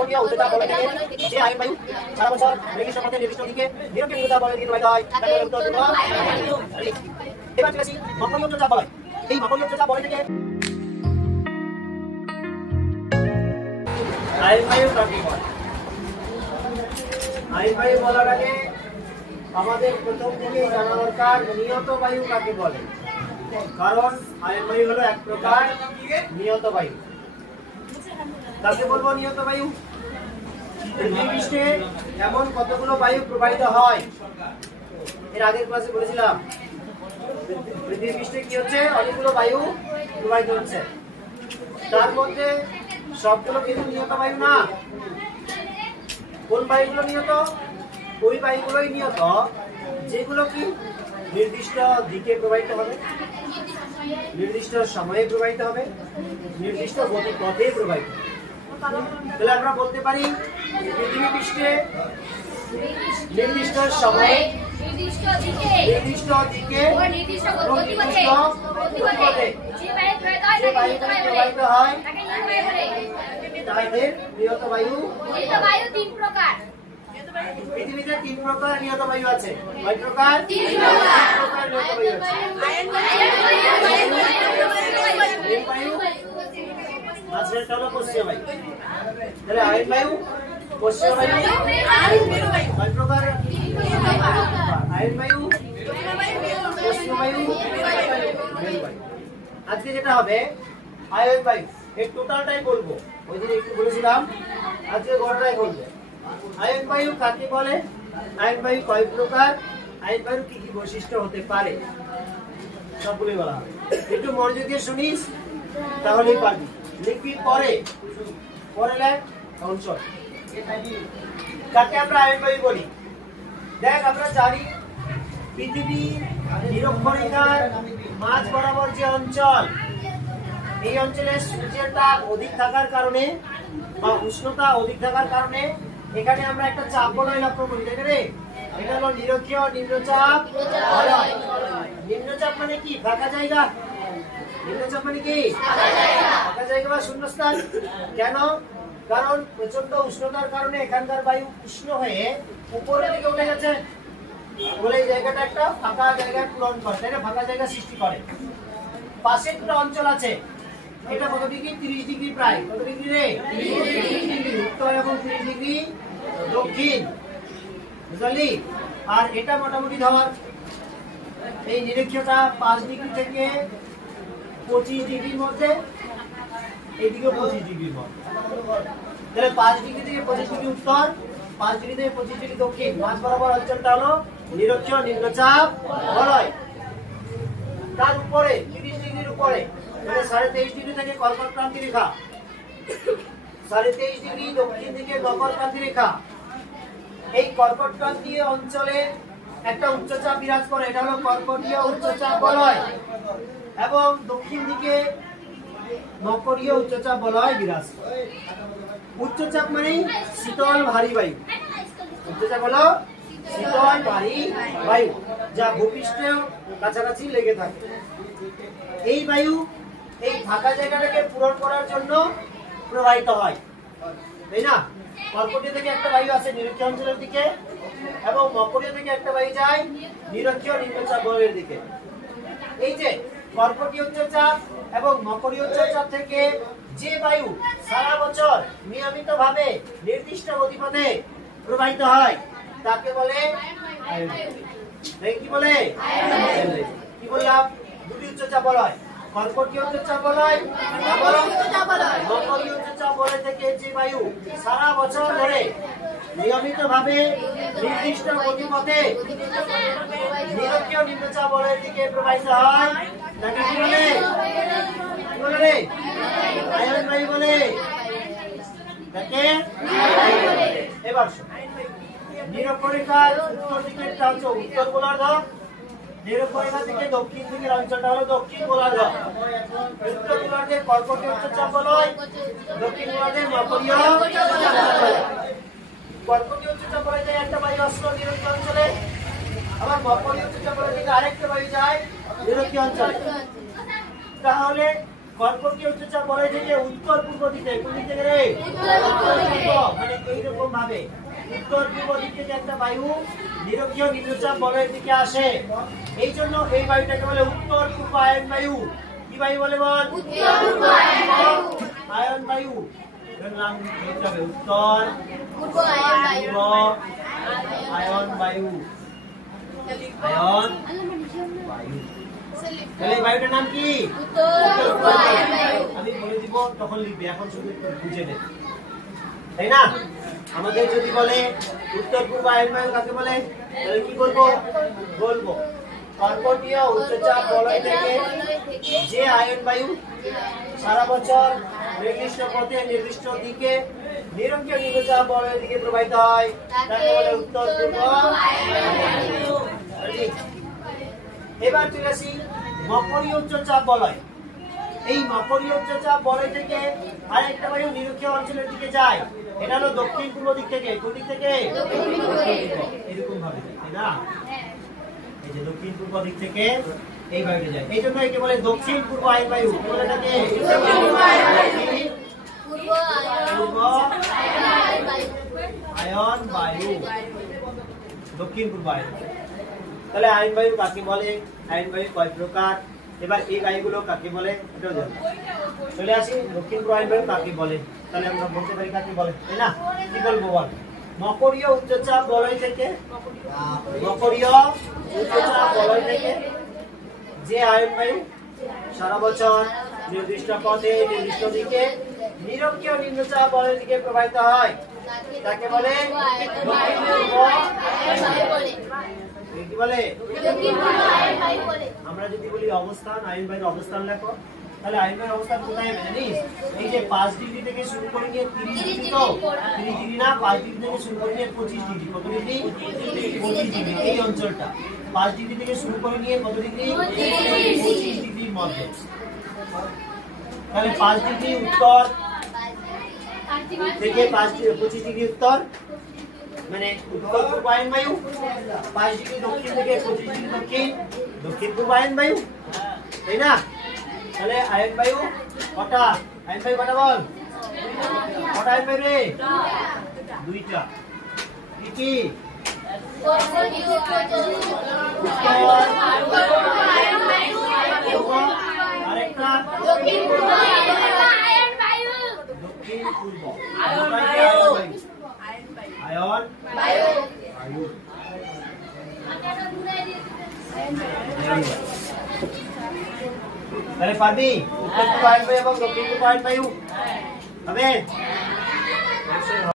উচ্চতা বলে থেকে যে আয়ন বায়ু সারা বছর নির্দিষ্ট পথে নির্দিষ্ট দিকে নিরক্ষীয় উচ্চতা বলে দিকে প্রবাহিত হয় তাকে উত্তর দেব। এবার চলে আসি মকরীয় উচ্চতা বলয়। এই মকরীয় উচ্চতা বলয় থেকে আয়ন বায়ু কাকে বলে? আয়ন বায়ু বলার আগে আমাদের প্রথম থেকে জানা দরকার নিয়ত বায়ু কাকে বলে, কারণ আয়ন বায়ু হলো এক প্রকার নিয়ত বায়ু। কাকে বলবো নিয়ত বায়ু? পৃথিবীপৃষ্ঠে এমন কতগুলো বায়ু প্রবাহিত হয়, এর আগের ক্লাসে বলেছিলাম পৃথিবীপৃষ্ঠে কি হচ্ছে, অনেকগুলো বায়ু প্রবাহিত হচ্ছে, তার মধ্যে সবগুলো কিন্তু নিয়ত বায়ু না। কোন বায়ুগুলো নিয়ত? ওই বায়ুগুলোই নিয়ত যেগুলো কি নির্দিষ্ট দিকে প্রবাহিত হবে, নির্দিষ্ট সময়ে প্রবাহিত হবে, নির্দিষ্ট গতিপথে প্রবাহিত। তাহলে আমরা বলতে পারি পৃথিবী পৃষ্ঠে নির্দিষ্ট সময়ে, নির্দিষ্ট দিকে এবং নির্দিষ্ট গতিপথে যে বায়ুগুলো প্রবাহিত হয় তাদের নিয়ত বায়ু। তিন প্রকার পৃথিবীতে 3 প্রকার নিয়ত বায়ু আছে। কয় প্রকার? 3 প্রকার নিয়ত বায়ু আছে। আয়ন বায়ু, মাঝেরটা হলো পশ্চিম বায়ু। তাহলে আয়ন বায়ু, পশ্চিম বায়ু, কয় প্রকার? আয়ন বায়ু, পশ্চিম বায়ু, মেরু বায়ু। আজকে যেটা হবে আয়ন বায়ু, এই টোটালটাই বলবো, ওই দিন একটু বলেছিলাম, আজকে গোটাটাই বলবো। আয়ন বায়ু কাকে বলে, আয়ন বায়ু কয় প্রকার, আয়ন বায়ুর কি কি বৈশিষ্ট্য হতে পারে, সবগুলোই বলা হবে। একটু মনোযোগ দিয়ে শুনিস তাহলেই পারবি। লিখবি পরে, পরে লেখ অঞ্চল। কাকে আমরা আয়ন বায়ু বলি? দেখ আমরা জানি পৃথিবী নিরক্ষরেখার মাঝ বরাবর যে অঞ্চল, এই অঞ্চলে সূর্যের তাপ অধিক থাকার কারণে বা উষ্ণতা অধিক থাকার কারণে এখানে আমরা একটা চাপ বলয় লক্ষ্য করি, তাই না? এটা হলো নিরক্ষীয় নিম্নচাপ বলয়। নিম্নচাপ মানে কি? ফাঁকা জায়গা। নিম্নচাপ মানে কি? ফাঁকা জায়গা বা শূন্যস্থান। কেন? কারণ প্রচন্ড উষ্ণতার কারণে এখানকার বায়ু উষ্ণ হয়ে উপরের দিকে উঠে গেছে, বলে এই জায়গাটা একটা ফাঁকা জায়গায় পূরণ করে, তাই না? ফাঁকা জায়গা সৃষ্টি করে। পাশে দুটো অঞ্চল আছে, এটা কত ডিগ্রি? 30 ডিগ্রি প্রায়। কত ডিগ্রি রে? 30 ডিগ্রি উত্তর এবং 30 ডিগ্রি দক্ষিণ, বুঝলি? আর এটা মোটামুটি ধর এই নিরক্ষীয়তা 5 ডিগ্রি থেকে 25 ডিগ্রির মধ্যে, এইদিকে 25 ডিগ্রির মধ্যে। তাহলে 5 ডিগ্রি থেকে 25 ডিগ্রি উত্তর, 5 ডিগ্রি থেকে 25 ডিগ্রি দক্ষিণ, মাঝ বরাবর অঞ্চলটা হলো নিরক্ষীয় নিম্নচাপ বলয়। তার উপরে 30 ডিগ্রির উপরে মানে 23.5 ডিগ্রি থেকে কর্কট ক্রান্তি রেখা, 23.5 ডিগ্রি দক্ষিণ দিকে মকর ক্রান্তি রেখা। এই কর্কট ক্রান্তি অঞ্চলে একটা উচ্চচাপ বিরাজ করে, এটা হলো কর্কটীয় উচ্চচাপ বলয়, এবং দক্ষিণ দিকে মকরীয় উচ্চচাপ বলয় বিরাজ করে। উচ্চচাপ মানে শীতল ভারী বায়ু। উচ্চচাপ হলো শীতল ভারী বায়ু যা ভূপৃষ্ঠের কাছাকাছি লেগে থাকে। এই বায়ু এই ফাঁকা জায়গাটাকে পূরণ করার জন্য প্রবাহিত হয়, তাই না? কর্কটীয় থেকে একটা বায়ু আসে নিরক্ষীয় অঞ্চলের দিকে, এবং মকরীয় থেকে একটা বায়ু যায় নিরক্ষীয় নিম্নচাপ বলয়ের দিকে। এই যে কর্কটীয় উচ্চচাপ এবং মকরীয় উচ্চচাপ থেকে যে বায়ু সারা বছর নিয়মিতভাবে নির্দিষ্ট গতিপথে প্রবাহিত হয় তাকে বলে আয়ন বায়ু। কি বলে? কি বললাম? দুটি উচ্চচাপ বলয়, কর্কটীয় উচ্চচাপ বলয় এবং মকরীয় উচ্চচাপ বলয় থেকে যে বায়ু সারা বছর ধরে নিয়মিতভাবে নির্দিষ্ট গতিপথে নিরক্ষীয় নিম্নচাপ বলয়ের দিকে প্রবাহিত হয় তাকে কি বলে? কি বলে রে? আয়ন বায়ু বলে। তাকে এবার নিরক্ষরেখার উত্তর দিকেরটা হচ্ছে উত্তর গোলার্ধ, নিরক্ষরেখা থেকে দক্ষিণ দিকের অঞ্চলটা হলো দক্ষিণ গোলার্ধ। উত্তর গোলার্ধে কর্কটীয় উচ্চচাপ বলয়, দক্ষিণ গোলার্ধে মকরীয় উচ্চচাপ বলয়। কর্কটীয় উচ্চচাপ বলয় থেকে একটা বায়ু আসলো নিরক্ষীয় অঞ্চলে, আবার মকরীয় উচ্চচাপ বলয় থেকে আরেকটা বায়ু যায় নিরক্ষীয় অঞ্চলে। তাহলে কর্কটীয় উচ্চচাপ বলয় থেকে উত্তর পূর্ব দিকে, কোন দিক থেকে রে? মানে এইরকম ভাবে উত্তর পূর্ব দিক থেকে একটা বায়ু নিরক্ষীয় নিম্নচাপ বলয়ের দিকে আসে। এই জন্য এই বায়ুটাকে বলে উত্তর পূর্ব আয়ন বায়ু। কি বায়ু বলে বল? উত্তর পূর্ব আয়ন বায়ু। এর নাম দিতে হবে উত্তর পূর্ব আয়ন বায়ু। আয়ন বায়ু। আয়ন বায়ু। তাহলে এই বায়ুটার নাম কি? উত্তর পূর্ব আয়ন বায়ু। আমি বলে দিব তখন লিখবে, এখন শুধু বুঝে নে, তাই না? আমাদের যদি বলে উত্তর পূর্ব আয়ন বায়ু কাকে বলে, তাহলে কি করব? বলবো কর্কটীয় উচ্চচাপ বলয় থেকে যে আয়ন বায়ু সারা বছর নির্দিষ্ট পথে নির্দিষ্ট দিকে নিরক্ষীয় নিম্নচাপ বলয়ের দিকে প্রবাহিত হয় তাকে বলে উত্তর পূর্ব আয়ন বায়ু। এবার চলে আসি মকরীয় উচ্চচাপ বলয়। এই মকরীয় উচ্চচাপ বলয় থেকে আরেকটা বায়ু নিরক্ষীয় অঞ্চলের দিকে যায়, এটা হলো দক্ষিণ পূর্ব দিক থেকে। কোন দিক থেকে? এরকম ভাবে, তাই না? এই যে দক্ষিণ পূর্ব দিক থেকে এই বায়ুটা যায়, এই জন্য একে বলে দক্ষিণ পূর্ব আয়ন বায়ু। কি বলে এটাকে? পূর্ব আয়ন বায়ু, দক্ষিণ পূর্ব আয়ন বায়ু। তাহলে আয়ন বায়ু কাকে বলে, আয়ন বায়ু কয় প্রকার, এবার এই বায়ুগুলো কাকে বলে এটাও জানো। চলে আসি দক্ষিণ পূর্ব আয়ন বায়ু কাকে বলে, তাহলে আমরা বলতে পারি কাকে বলে, তাই না? কি বলবো বল? মকরীয় উচ্চচাপ বলয় থেকে, মকরীয় উচ্চচাপ বলয় থেকে যে আয়ন বায়ু সারা বছর নির্দিষ্ট পথে নির্দিষ্ট দিকে নিরক্ষীয় নিম্নচাপ বলয়ের দিকে প্রবাহিত হয় তাকে বলে দক্ষিণ পূর্ব আয়ন বায়ু। কি বলে? আমরা যদি বলি অবস্থান, আয়ন বায়ুর অবস্থান লেখো, তাহলে আয়ন বায়ুর অবস্থান কোথায় জানিস? এই যে 5 ডিগ্রি থেকে শুরু করে নিয়ে 30 ডিগ্রি, তো 30 ডিগ্রি না, 5 ডিগ্রি থেকে শুরু করে নিয়ে 25 ডিগ্রি। কত ডিগ্রি? 25 ডিগ্রি। এই অঞ্চলটা 5 ডিগ্রি থেকে শুরু করে নিয়ে কত ডিগ্রি? 25 ডিগ্রির মধ্যে। তাহলে 5 ডিগ্রি উত্তর থেকে 25 ডিগ্রি উত্তর, মানে উত্তর পূর্ব আয়ন বায়ু। 5 ডিগ্রি দক্ষিণ থেকে 25 ডিগ্রি দক্ষিণ, দক্ষিণ পূর্ব আয়ন বায়ু, তাই না? তাহলে আয়ন বায়ু কটা? আয়ন বায়ু কটা বল? কটা আয়ন বায়ু রে? দুইটা। কি কি? আরেকটা দক্ষিণ পূর্ব আয়ন বায়ু। আয়ন বায়ু। তাহলে পারবি উত্তর পূর্ব আয়ন বায়ু এবং দক্ষিণ পূর্ব আয়ন বায়ু হবে?